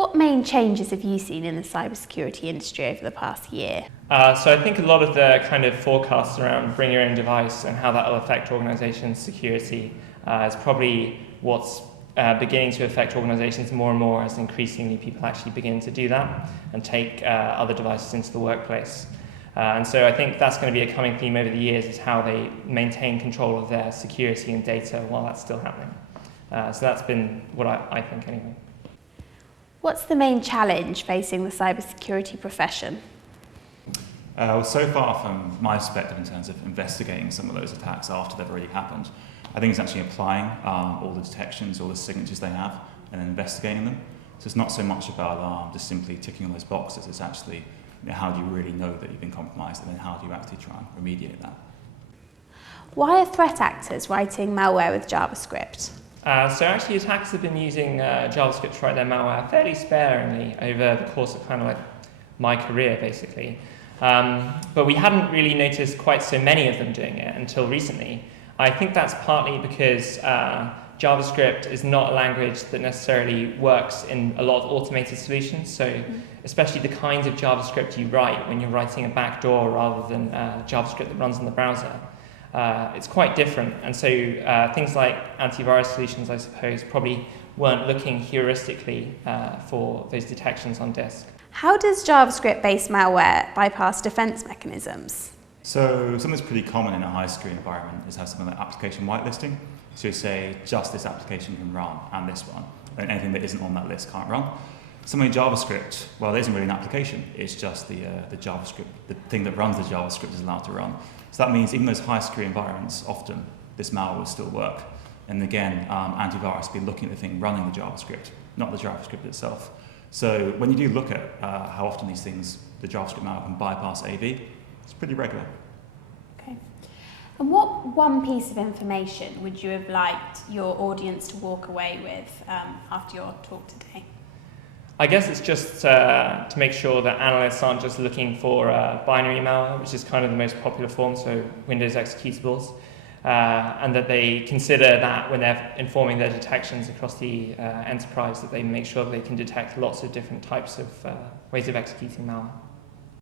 What main changes have you seen in the cybersecurity industry over the past year? So I think a lot of the kind of forecasts around bring your own device and how that will affect organizations' security is probably what's beginning to affect organizations more and more as increasingly people actually begin to do that and take other devices into the workplace. And so I think that's going to be a coming theme over the years, is how they maintain control of their security and data while that's still happening. So that's been what I think anyway. What's the main challenge facing the cybersecurity profession? Well, so far from my perspective in terms of investigating some of those attacks after they've already happened, I think it's actually applying all the detections, all the signatures they have, and then investigating them. So it's not so much about just simply ticking on those boxes, it's actually how do you really know that you've been compromised, and then how do you actually try and remediate that. Why are threat actors writing malware with JavaScript? So actually attackers have been using JavaScript to write their malware fairly sparingly over the course of kind of like my career basically. But we hadn't really noticed quite so many of them doing it until recently. I think that's partly because JavaScript is not a language that necessarily works in a lot of automated solutions. So especially the kinds of JavaScript you write when you're writing a backdoor rather than JavaScript that runs in the browser. It's quite different, and so things like antivirus solutions, I suppose, probably weren't looking heuristically for those detections on disk. How does JavaScript-based malware bypass defense mechanisms? So something that's pretty common in a high-security environment is have something like application whitelisting. So you say just this application can run and this one, and anything that isn't on that list can't run. Something in JavaScript, well, there isn't really an application. It's just the JavaScript, the thing that runs the JavaScript is allowed to run. So that means even those high security environments, often this malware will still work. And again, antivirus will be looking at the thing running the JavaScript, not the JavaScript itself. So when you do look at how often these things, the JavaScript malware can bypass AV, it's pretty regular. Okay. And what one piece of information would you have liked your audience to walk away with after your talk today? I guess it's just to make sure that analysts aren't just looking for binary malware, which is kind of the most popular form, so Windows executables, and that they consider that when they're informing their detections across the enterprise, that they make sure that they can detect lots of different types of ways of executing malware.